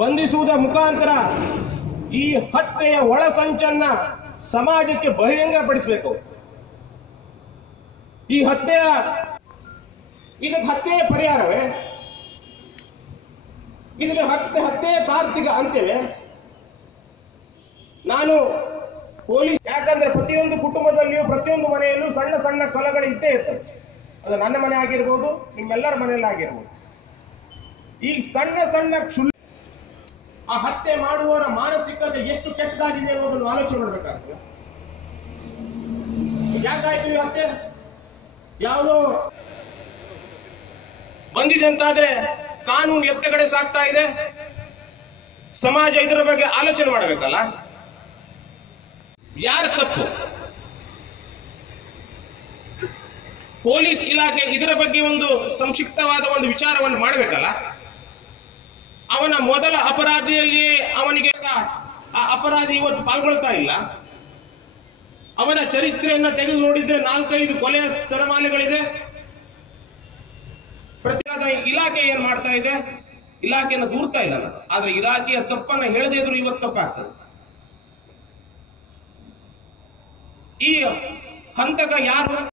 ಬಂಧಿಸುವುದರ ಮುಖಾಂತರ ಈ ಹತ್ಯೆಯ ಒಳಸಂಚನ್ನ ಸಮಾಜಕ್ಕೆ ಬಹಿರಂಗಪಡಿಸಬೇಕು. ಈ ಇದಕ್ಕೆ ಹತ್ಯೆಯ ಪರಿಹಾರವೇ? ಇದಕ್ಕೆ ಹತ್ಯೆಯ ತಾರ್ಕಿಕ ಅಂತ್ಯವೇ? ನಾನು ಪೊಲೀಸ್, ಯಾಕಂದ್ರೆ ಪ್ರತಿಯೊಂದು ಕುಟುಂಬದಲ್ಲಿಯೂ ಪ್ರತಿಯೊಂದು ಮನೆಯಲ್ಲೂ ಸಣ್ಣ ಸಣ್ಣ ಕೊಲೆಗಳು ಇದ್ದೇ ಇರ್ತವೆ. ಅದು ನನ್ನ ಮನೆ ಆಗಿರ್ಬೋದು, ನಿಮ್ಮೆಲ್ಲರ ಮನೆಯಲ್ಲಿ ಆಗಿರ್ಬೋದು. ಈ ಸಣ್ಣ ಸಣ್ಣ ಆ ಹತ್ಯೆ ಮಾಡುವವರ ಮಾನಸಿಕತೆ ಎಷ್ಟು ಕೆಟ್ಟದಾಗಿದೆ ಅನ್ನೋದನ್ನು ಆಲೋಚನೆ ಮಾಡಬೇಕಾಗ್ತದೆ. ಯಾಕಾಯ್ತು ಈ ಹತ್ಯೆ? ಯಾವುದೋ ಬಂದಿದೆ ಅಂತಾದ್ರೆ ಕಾನೂನು ಎತ್ತ ಕಡೆ ಸಾಗ್ತಾ ಇದೆ. ಸಮಾಜ ಇದರ ಬಗ್ಗೆ ಆಲೋಚನೆ ಮಾಡಬೇಕಲ್ಲ. ಯಾರ ತಪ್ಪು? ಪೊಲೀಸ್ ಇಲಾಖೆ ಇದರ ಬಗ್ಗೆ ಒಂದು ಸಂಕ್ಷಿಪ್ತವಾದ ಒಂದು ವಿಚಾರವನ್ನು ಮಾಡಬೇಕಲ್ಲ. ಅವನ ಮೊದಲ ಅಪರಾಧಿಯಲ್ಲಿಯೇ ಅವನಿಗೆ ಆ ಅಪರಾಧಿ ಇವತ್ತು ಪಾಲ್ಗೊಳ್ತಾ ಇಲ್ಲ. ಅವನ ಚರಿತ್ರೆಯನ್ನು ತೆಗೆದು ನೋಡಿದ್ರೆ 4-5 ಕೊಲೆಯ ಸರಮಾಲೆಗಳಿದೆ. ಪ್ರತಿಯಾದ ಇಲಾಖೆ ಏನ್ ಮಾಡ್ತಾ ಇದೆ? ಇಲಾಖೆಯನ್ನು ದೂರ್ತಾ ಇಲ್ಲ ನಾನು, ಆದ್ರೆ ಇಲಾಖೆಯ ತಪ್ಪನ್ನು ಹೇಳದೇ ಇದ್ರು ಇವತ್ತು ತಪ್ಪಾಗ್ತದೆ. ಈ ಹಂತಕ ಯಾರು?